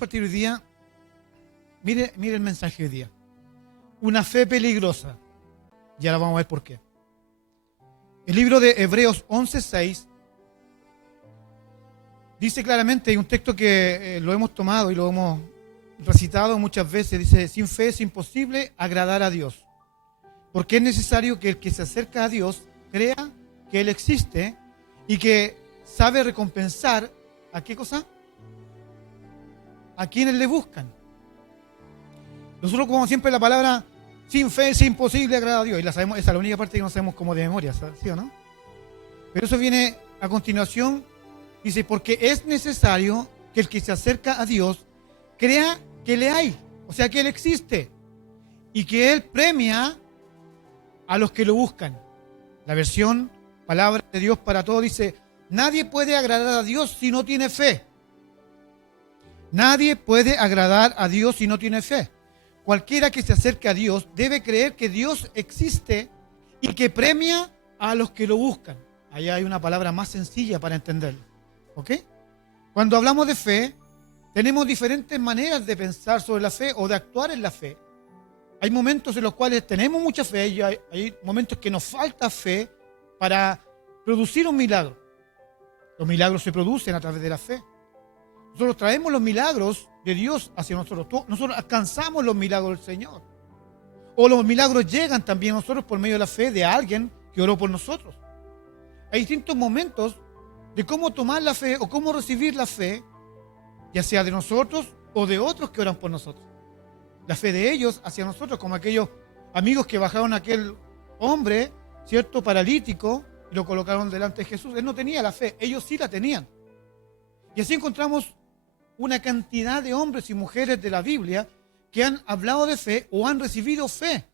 compartir hoy día, mire el mensaje de hoy día. Una fe peligrosa. Y ahora vamos a ver por qué. El libro de Hebreos 11:6 dice claramente, hay un texto que lo hemos tomado y lo hemos recitado muchas veces, dice, sin fe es imposible agradar a Dios, porque es necesario que el que se acerca a Dios crea que Él existe y que sabe recompensar ¿a qué cosa? A quienes le buscan. Nosotros como siempre la palabra sin fe es imposible agradar a Dios, y la sabemos, esa es la única parte que no sabemos como de memoria, ¿sí o no? Pero eso viene a continuación, dice, porque es necesario que el que se acerca a Dios crea que le hay, o sea que Él existe, y que Él premia a los que lo buscan. La versión Palabra de Dios para Todos dice, nadie puede agradar a Dios si no tiene fe. Nadie puede agradar a Dios si no tiene fe. Cualquiera que se acerque a Dios debe creer que Dios existe y que premia a los que lo buscan. Ahí hay una palabra más sencilla para entenderlo. ¿Ok? Cuando hablamos de fe, tenemos diferentes maneras de pensar sobre la fe o de actuar en la fe. Hay momentos en los cuales tenemos mucha fe y hay momentos que nos falta fe para producir un milagro. Los milagros se producen a través de la fe. Nosotros traemos los milagros de Dios hacia nosotros. Nosotros alcanzamos los milagros del Señor. O los milagros llegan también a nosotros por medio de la fe de alguien que oró por nosotros. Hay distintos momentos de cómo tomar la fe o cómo recibir la fe, ya sea de nosotros o de otros que oran por nosotros. La fe de ellos hacia nosotros, como aquellos amigos que bajaron a aquel hombre, ¿cierto?, paralítico, y lo colocaron delante de Jesús. Él no tenía la fe, ellos sí la tenían. Y así encontramos una cantidad de hombres y mujeres de la Biblia que han hablado de fe o han recibido fe.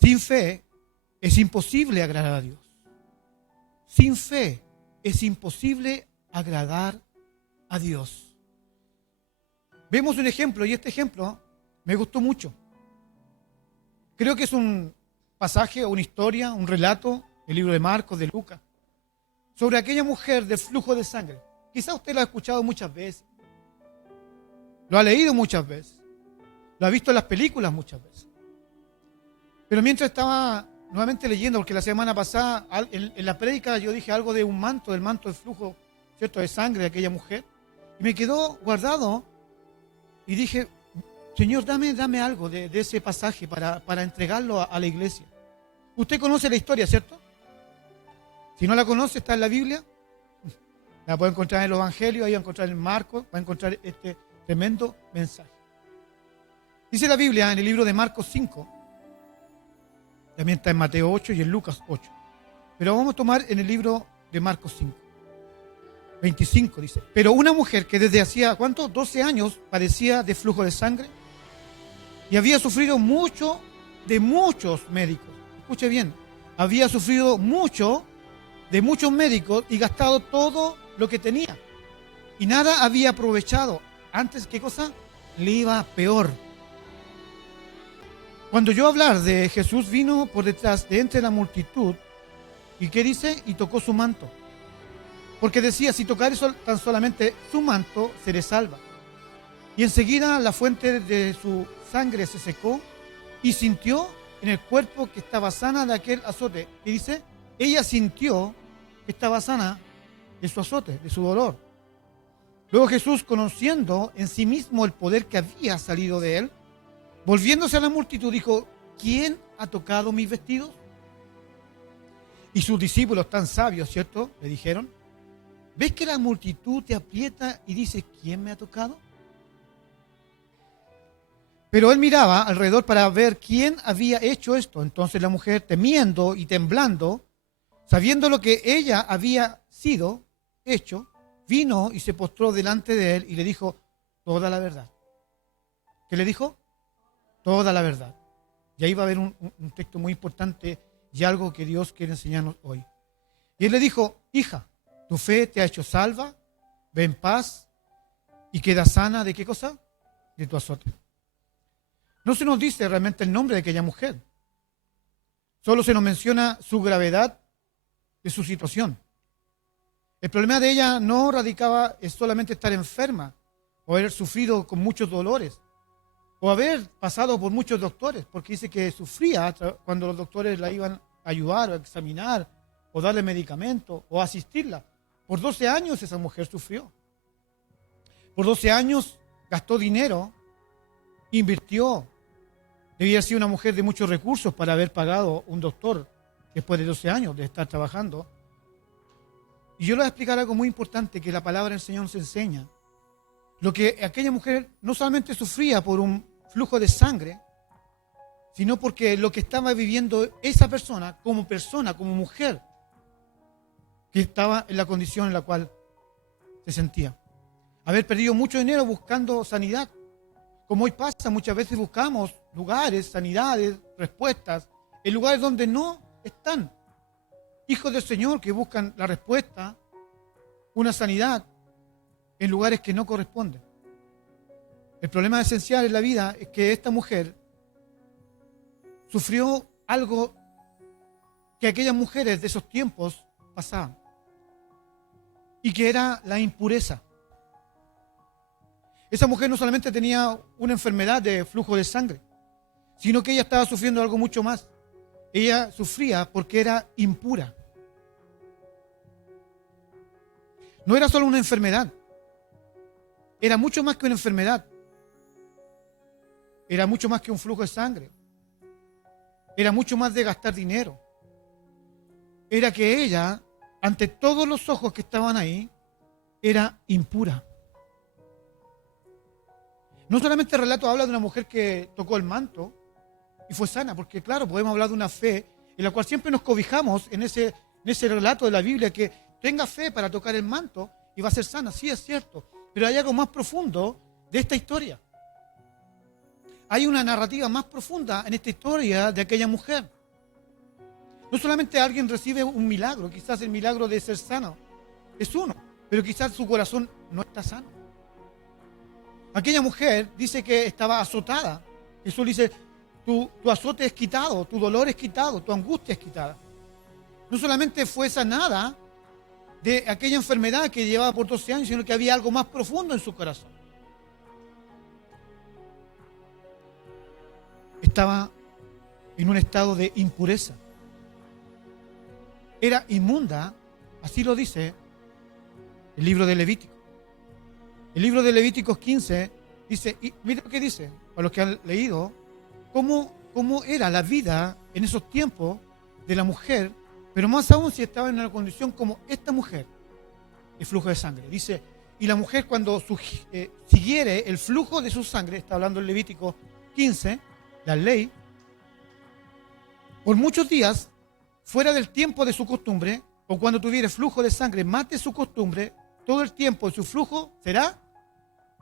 Sin fe es imposible agradar a Dios. Sin fe es imposible agradar a Dios. Vemos un ejemplo, y este ejemplo me gustó mucho. Creo que es un pasaje, una historia, un relato del libro de Marcos, de Lucas, sobre aquella mujer del flujo de sangre. Quizás usted lo ha escuchado muchas veces, lo ha leído muchas veces, lo ha visto en las películas muchas veces. Pero mientras estaba nuevamente leyendo, porque la semana pasada en la prédica yo dije algo de un manto, del manto de flujo, ¿cierto?, de sangre de aquella mujer, y me quedó guardado y dije, Señor, dame algo de ese pasaje para entregarlo a la iglesia. Usted conoce la historia, ¿cierto? Si no la conoce, está en la Biblia. La puede encontrar en el Evangelio, ahí va a encontrar en Marcos, va a encontrar este tremendo mensaje. Dice la Biblia en el libro de Marcos 5, también está en Mateo 8 y en Lucas 8. Pero vamos a tomar en el libro de Marcos 5. 25 dice, pero una mujer que desde hacía, ¿cuánto? 12 años padecía de flujo de sangre y había sufrido mucho de muchos médicos. Escuche bien, había sufrido mucho de muchos médicos y gastado todo lo que tenía. Y nada había aprovechado. Antes, ¿qué cosa? Le iba peor. Cuando yo hablar de Jesús, vino por detrás de entre la multitud, ¿y qué dice? Y tocó su manto. Porque decía, si tocare tan solamente su manto, seré salva. Y enseguida la fuente de su sangre se secó y sintió en el cuerpo que estaba sana de aquel azote. Y dice, ella sintió que estaba sana de su azote, de su dolor. Luego Jesús, conociendo en sí mismo el poder que había salido de él, volviéndose a la multitud, dijo, ¿quién ha tocado mis vestidos? Y sus discípulos tan sabios, ¿cierto?, le dijeron, ¿ves que la multitud te aprieta y dice, ¿quién me ha tocado? Pero él miraba alrededor para ver quién había hecho esto. Entonces la mujer, temiendo y temblando, sabiendo lo que ella había sido hecho, vino y se postró delante de él y le dijo toda la verdad. ¿Qué le dijo? Toda la verdad. Y ahí va a haber un texto muy importante y algo que Dios quiere enseñarnos hoy. Y él le dijo, hija, tu fe te ha hecho salva, ve en paz y queda sana. ¿De qué cosa? De tu azote. No se nos dice realmente el nombre de aquella mujer. Solo se nos menciona su gravedad de su situación. El problema de ella no radicaba en solamente estar enferma o haber sufrido con muchos dolores o haber pasado por muchos doctores, porque dice que sufría cuando los doctores la iban a ayudar o a examinar o darle medicamentos o asistirla. Por 12 años esa mujer sufrió. Por 12 años gastó dinero, invirtió. Debía ser una mujer de muchos recursos para haber pagado un doctor después de 12 años de estar trabajando. Y yo le voy a explicar algo muy importante que la palabra del Señor nos enseña. Lo que aquella mujer no solamente sufría por un flujo de sangre, sino porque lo que estaba viviendo esa persona, como mujer, que estaba en la condición en la cual se sentía. Haber perdido mucho dinero buscando sanidad. Como hoy pasa, muchas veces buscamos lugares, sanidades, respuestas, en lugares donde no están. Hijos del Señor que buscan la respuesta, una sanidad, en lugares que no corresponden. El problema esencial en la vida es que esta mujer sufrió algo que aquellas mujeres de esos tiempos pasaban, y que era la impureza. Esa mujer no solamente tenía una enfermedad de flujo de sangre, sino que ella estaba sufriendo algo mucho más. Ella sufría porque era impura. No era solo una enfermedad, era mucho más que una enfermedad. Era mucho más que un flujo de sangre. Era mucho más de gastar dinero. Era que ella, ante todos los ojos que estaban ahí, era impura. No solamente el relato habla de una mujer que tocó el manto y fue sana, porque claro, podemos hablar de una fe en la cual siempre nos cobijamos en ese relato de la Biblia, que tenga fe para tocar el manto y va a ser sana. Sí, es cierto, pero hay algo más profundo de esta historia. Hay una narrativa más profunda en esta historia de aquella mujer. No solamente alguien recibe un milagro, quizás el milagro de ser sano es uno, pero quizás su corazón no está sano. Aquella mujer dice que estaba azotada. Jesús dice, tu azote es quitado, tu dolor es quitado, tu angustia es quitada. No solamente fue sanada de aquella enfermedad que llevaba por 12 años, sino que había algo más profundo en su corazón. Estaba en un estado de impureza. Era inmunda, así lo dice el libro de Levítico. El libro de Levíticos 15 dice, y mira lo que dice, para los que han leído, cómo era la vida en esos tiempos de la mujer, pero más aún si estaba en una condición como esta mujer, el flujo de sangre. Dice, y la mujer cuando siguiere el flujo de su sangre, está hablando el Levítico 15, la ley, por muchos días, fuera del tiempo de su costumbre, o cuando tuviere flujo de sangre más de su costumbre, todo el tiempo de su flujo será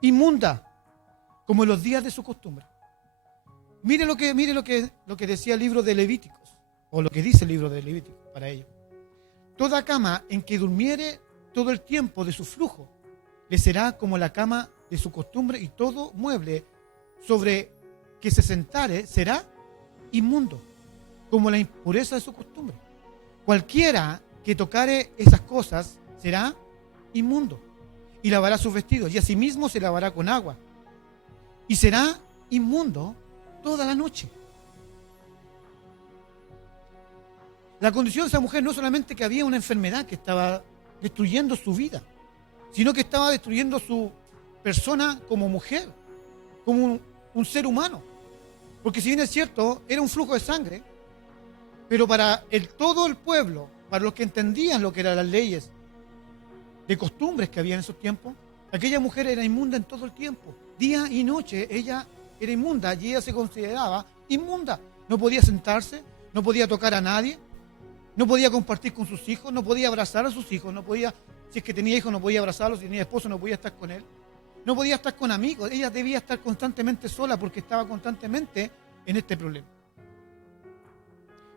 inmunda, como en los días de su costumbre. Mire lo que decía el libro de Levíticos, o lo que dice el libro de Levíticos para ello. Toda cama en que durmiere todo el tiempo de su flujo, le será como la cama de su costumbre, y todo mueble sobre que se sentare será inmundo, como la impureza de su costumbre. Cualquiera que tocare esas cosas será inmundo, y lavará sus vestidos, y asimismo se lavará con agua, y será inmundo toda la noche. La condición de esa mujer no solamente que había una enfermedad que estaba destruyendo su vida, sino que estaba destruyendo su persona como mujer, como un ser humano. Porque si bien es cierto, era un flujo de sangre, pero para todo el pueblo, para los que entendían lo que eran las leyes de costumbres que había en esos tiempos, aquella mujer era inmunda en todo el tiempo. Día y noche ella era inmunda, y ella se consideraba inmunda. No podía sentarse, no podía tocar a nadie, no podía compartir con sus hijos, no podía abrazar a sus hijos, no podía, si es que tenía hijos, no podía abrazarlos, si tenía esposo, no podía estar con él, no podía estar con amigos. Ella debía estar constantemente sola porque estaba constantemente en este problema.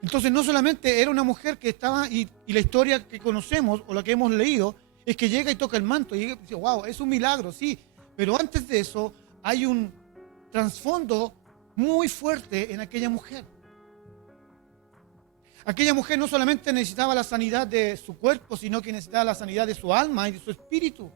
Entonces no solamente era una mujer que estaba, y la historia que conocemos o la que hemos leído, es que llega y toca el manto y dice, wow, es un milagro, sí, pero antes de eso hay un trasfondo muy fuerte en aquella mujer. Aquella mujer no solamente necesitaba la sanidad de su cuerpo, sino que necesitaba la sanidad de su alma y de su espíritu.